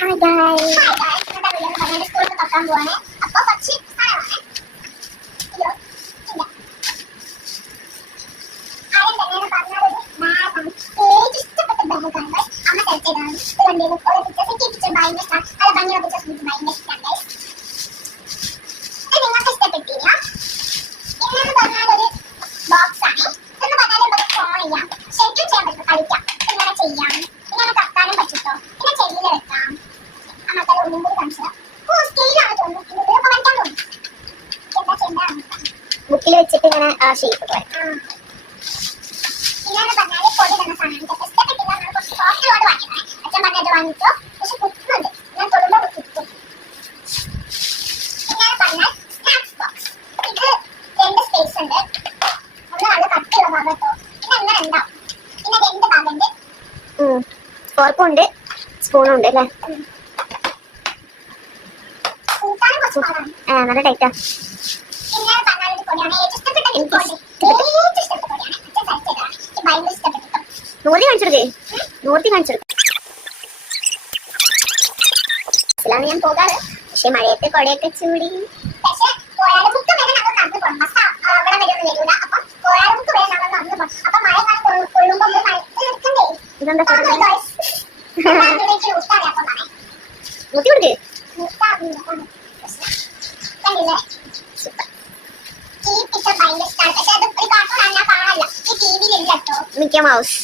Hi guys. ഇന്നത്തെ video പറഞ്ഞാൽ സ്കൂളിൽ തുറക്കാൻ പോവാണ്. അപ്പോൾ കുറച്ച് സാധനമാണ്. ആദ്യം തന്നെ പറഞ്ഞത് ബാഗാണ്. ഏറ്റവും ഇഷ്ടപ്പെട്ട ബാഗാണ്. അമ്മ സെലക്ട് ചെയ്തതാണ്. ഇത് കണ്ടിരുന്നു. ഓരോ പിക്ചേഴ്സ് ഭയങ്കര ഇഷ്ടമാണ്. അത് ഭംഗിയുള്ള പിക്ചേഴ്സ് എനിക്ക് ഭയങ്കര ഇഷ്ടമാണ്. ഇത് നിങ്ങൾക്ക് ഇഷ്ടപ്പെട്ടില്ല. ഇന്നെന്ന് പറഞ്ഞാൽ ഒരു ബോക്സ് ആണ്. ഇതെന്ന് പറഞ്ഞാൽ നമുക്ക് ഫോൺ ചെയ്യാം. ശരിക്കും ചെയ്യാൻ പറ്റും. കളിക്കാം. ഇങ്ങനെ ചെയ്യാം. ഇങ്ങനെ കത്താനും പറ്റുമോ? പിന്നെ ചെടിയിൽ വെക്കാം. ബുക്കിൽ വെച്ചിട്ട് ഇങ്ങനെ ആ ഷേപ്പ് ഫോർക്കും ഉണ്ട് സ്പൂണും ഉണ്ട് അല്ലേ? നല്ല ടൈറ്റാ. നൂർത്തി കാണിച്ചെടുക്കേ, നൂർത്തി കാണിച്ചെടുക്ക. ഇതിലാണ് ഞാൻ പോകാറ്. പക്ഷെ മഴയത്ത് കൊടയൊക്കെ ചൂടി ഇതെന്താ നൂത്തി കൊടുക്കേ. മിക്കി മൗസ്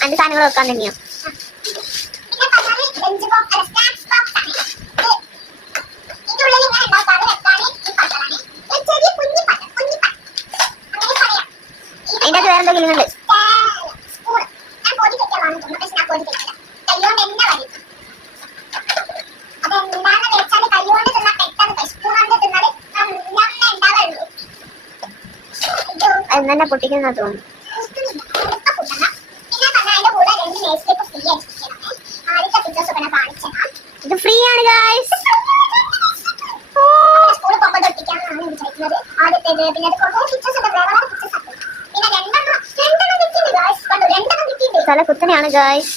അതിന്റെ സാധനങ്ങൾ വെക്കാൻ തന്നെയോ? അതിന്റെ അത് വേറെന്തെങ്കിലും ഉണ്ട്. എന്നെ പൊട്ടിക്കുന്ന തോന്നുന്നു. ഇത് ഫ്രീ ആണ് ഗൈസ്. തല കുത്തനെയാണ് ഗൈസ്.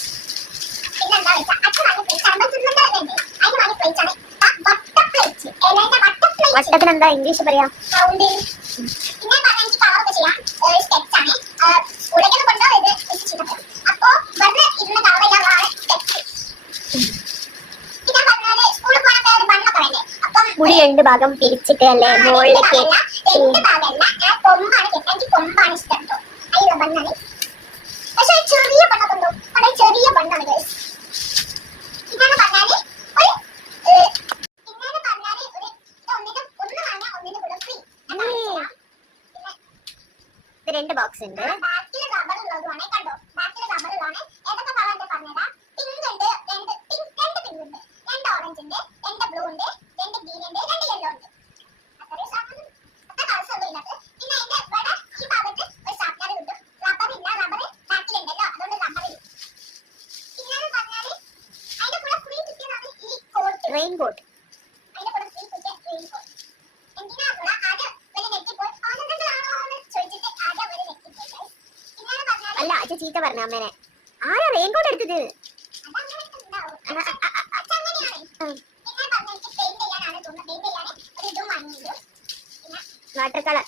വട്ടത്തിനെന്താ ഇംഗ്ലീഷ് പറയാ? മുടി രണ്ട് ഭാഗം പിരിച്ചിട്ട് അല്ലേ മുകളിലേക്ക്. രണ്ട് ബോക്സ് ഉണ്ട്. റെയിൻകോട്ട് അല്ല അച്ഛൻ ചീത്ത പറഞ്ഞ അമ്മേനെ. ആരാ റെയിൻകോട്ട് എടുത്തത്? വാട്ടർ കളർ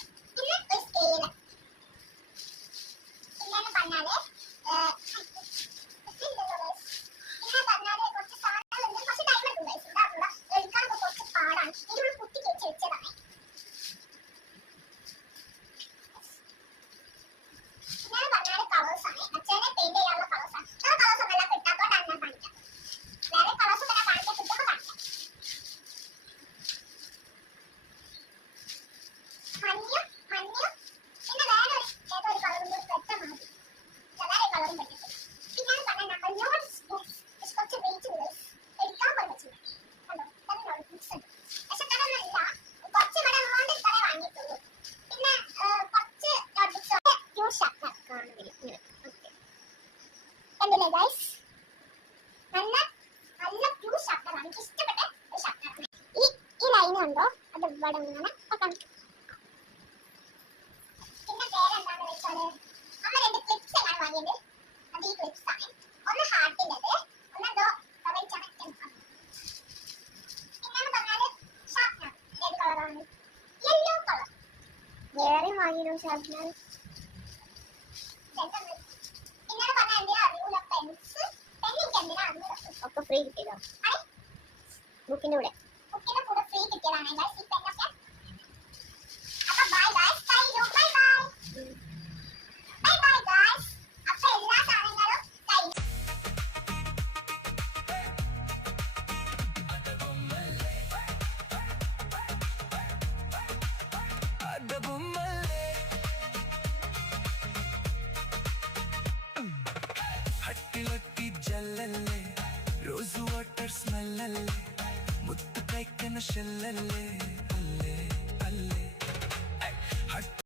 അത് ഇവിടെ ഇങ്ങനെ വെക്കണം. പിന്നെ വേറെന്താന്ന് വെച്ചാല് അമ്മ രണ്ട് ക്ലിപ്സ് ആണ് വാങ്ങിയത്. അത് ഈ ക്ലിപ്സ് ആണ്. ഒന്ന് ഹാർട്ടിൻ്റെത്, ഒന്ന് എന്തോ വലിച്ചാണ്. പിന്നെന്ന് പറഞ്ഞാല് ഷാർപ്നർ. ഏത് കളറാണ്? Yellow colour. വേറെ വാങ്ങിയോ ഷാർപ്നർ? പിന്നെന്ന് പറഞ്ഞാൽ എന്തിനാ അറിയൂല, പെൻസ്. പെണ്ണിക്ക് എന്തിനാ അറിയൂല. ഒക്കെ ഫ്രീ കിട്ടിയതോ? ബുക്കിന്റെ കൂടെ ഫ്രീ കിട്ടിയതാണ് ഗൈസ് ഈ പെന്നൊക്കെ. അപ്പൊ bye guys, thank you, bye bye. Bye bye guys. അപ്പൊ എല്ലാ സാധനങ്ങളും കഴിഞ്ഞു. ಹಟ್ಟಿಲೊಟ್ಟಿ ಜಲ್ಲಲ್ಲೇ ರೋಸು ವಾಟರ್ ಸ್ಮೆಲ್ಲಲ್ಲೇ ಮುತ್ತು ಕೈಕನ ಶೆಲ್ಲಲ್ಲೇ